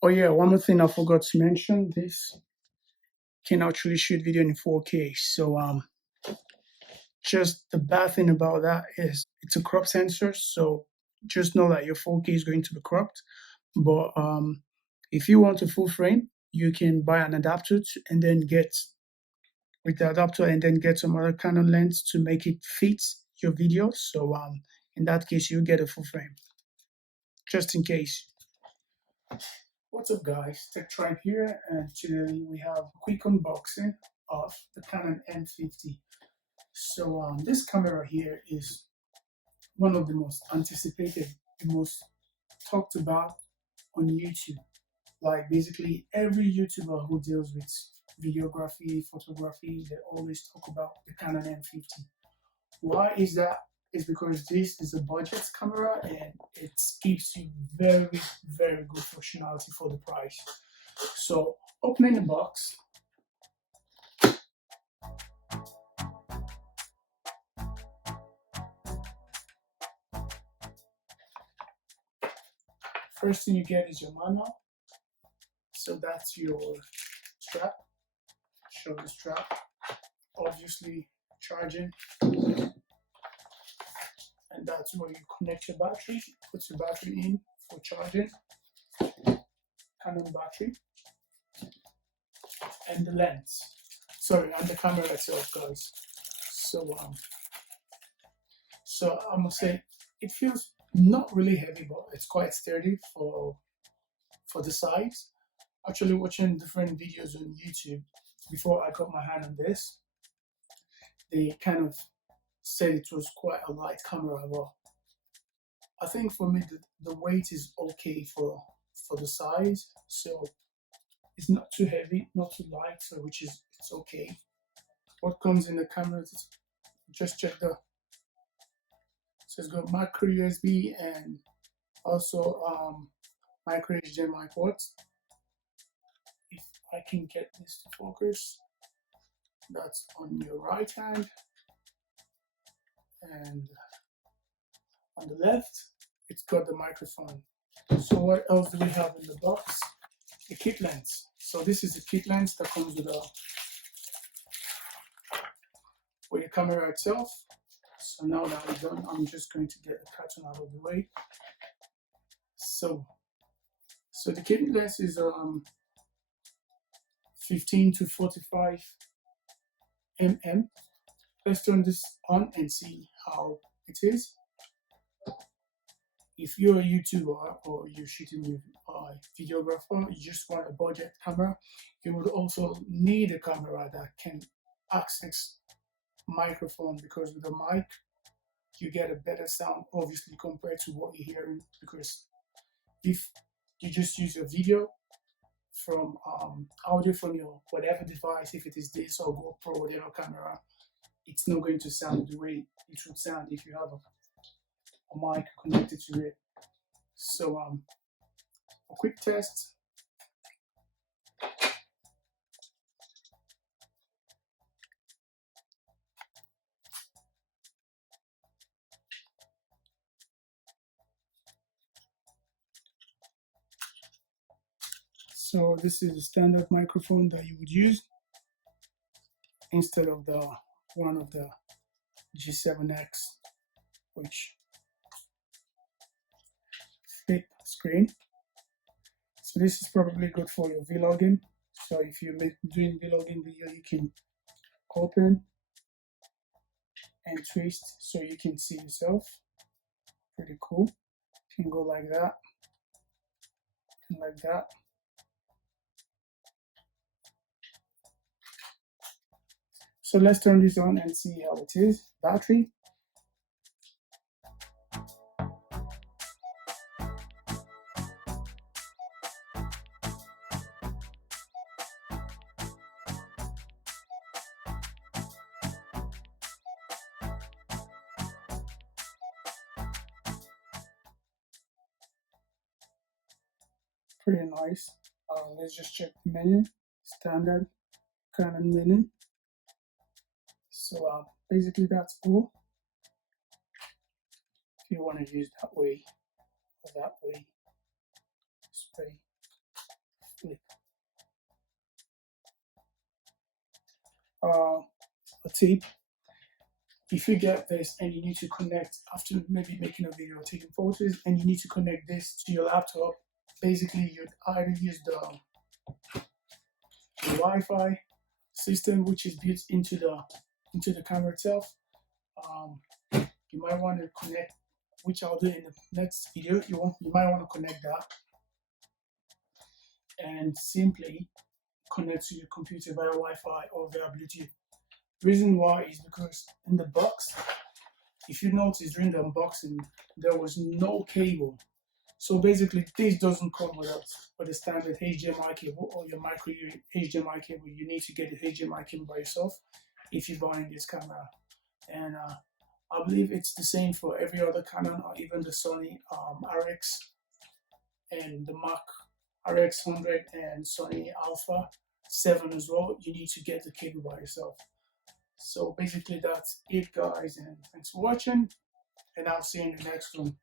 Oh yeah, one more thing I forgot to mention, this can actually shoot video in 4K. So just the bad thing about that is it's a crop sensor, so just know that your 4K is going to be cropped. But if you want a full frame, you can buy an adapter and then get with the adapter and then get some other Canon lens to make it fit your video. So in that case, you get a full frame, just in case. What's up guys, Tech Tribe here, and today we have a quick unboxing of the Canon M50. So this camera here is one of the most anticipated, the most talked about on YouTube. Like basically every YouTuber who deals with videography, photography, they always talk about the Canon M50. Why is that? It's because this is a budget camera and it gives you very, very good functionality for the price. So opening the box, first thing you get is your manual. So that's your strap. Show the strap. Obviously charging. And that's where you connect your battery. Put your battery in for charging. Canon battery. And the lens. Sorry, and the camera itself, guys. So I must say it feels not really heavy, but it's quite sturdy for the size. Actually, watching different videos on YouTube before I got my hand on this, they kind of said it was quite a light camera. Well, I think for me the weight is okay for the size, so it's not too heavy, not too light, so which is it's okay. What comes in the camera? Just check the. So it's got micro USB and also micro HDMI ports. If I can get this to focus, that's on your right hand, and on the left, it's got the microphone. So what else do we have in the box? The kit lens. So this is the kit lens that comes with the camera itself. So now that we're done, I'm just going to get the carton out of the way. So the kit lens is 15 to 45 mm. Let's turn this on and see how it is. If you're a YouTuber or you're shooting with a videographer, you just want a budget camera, you would also need a camera that can access microphone, because with a mic you get a better sound obviously compared to what you're hearing. Because if you just use your video from audio from your whatever device, if it is this or GoPro, whatever camera, it's not going to sound the way it would sound if you have a mic connected to it. So a quick test. So this is a standard microphone that you would use instead of the one of the G7X, which flip screen. So this is probably good for your vlogging. So if you're doing vlogging video, you can open and twist so you can see yourself. Pretty cool. You can go like that and like that. So let's turn this on and see how it is. Battery. Pretty nice. Let's just check the menu. Standard Canon menu. So basically that's all. If you want to use that way or that way, just pay. click a tape. If you get this and you need to connect after maybe making a video or taking photos and you need to connect this to your laptop, basically you'd either use the Wi-Fi system, which is built into the camera itself. You might want to connect, which I'll do in the next video. You might want to connect that and simply connect to your computer via Wi-Fi or via Bluetooth. Reason why is because in the box, if you notice during the unboxing, there was no cable. So basically, this doesn't come with a standard HDMI cable or your micro HDMI cable. You need to get the HDMI cable by yourself if you're buying this camera. And I believe it's the same for every other Canon or even the Sony RX and the Mac RX 100 and Sony Alpha 7 as well. You need to get the cable by yourself. So basically that's it, guys, and thanks for watching, and I'll see you in the next one.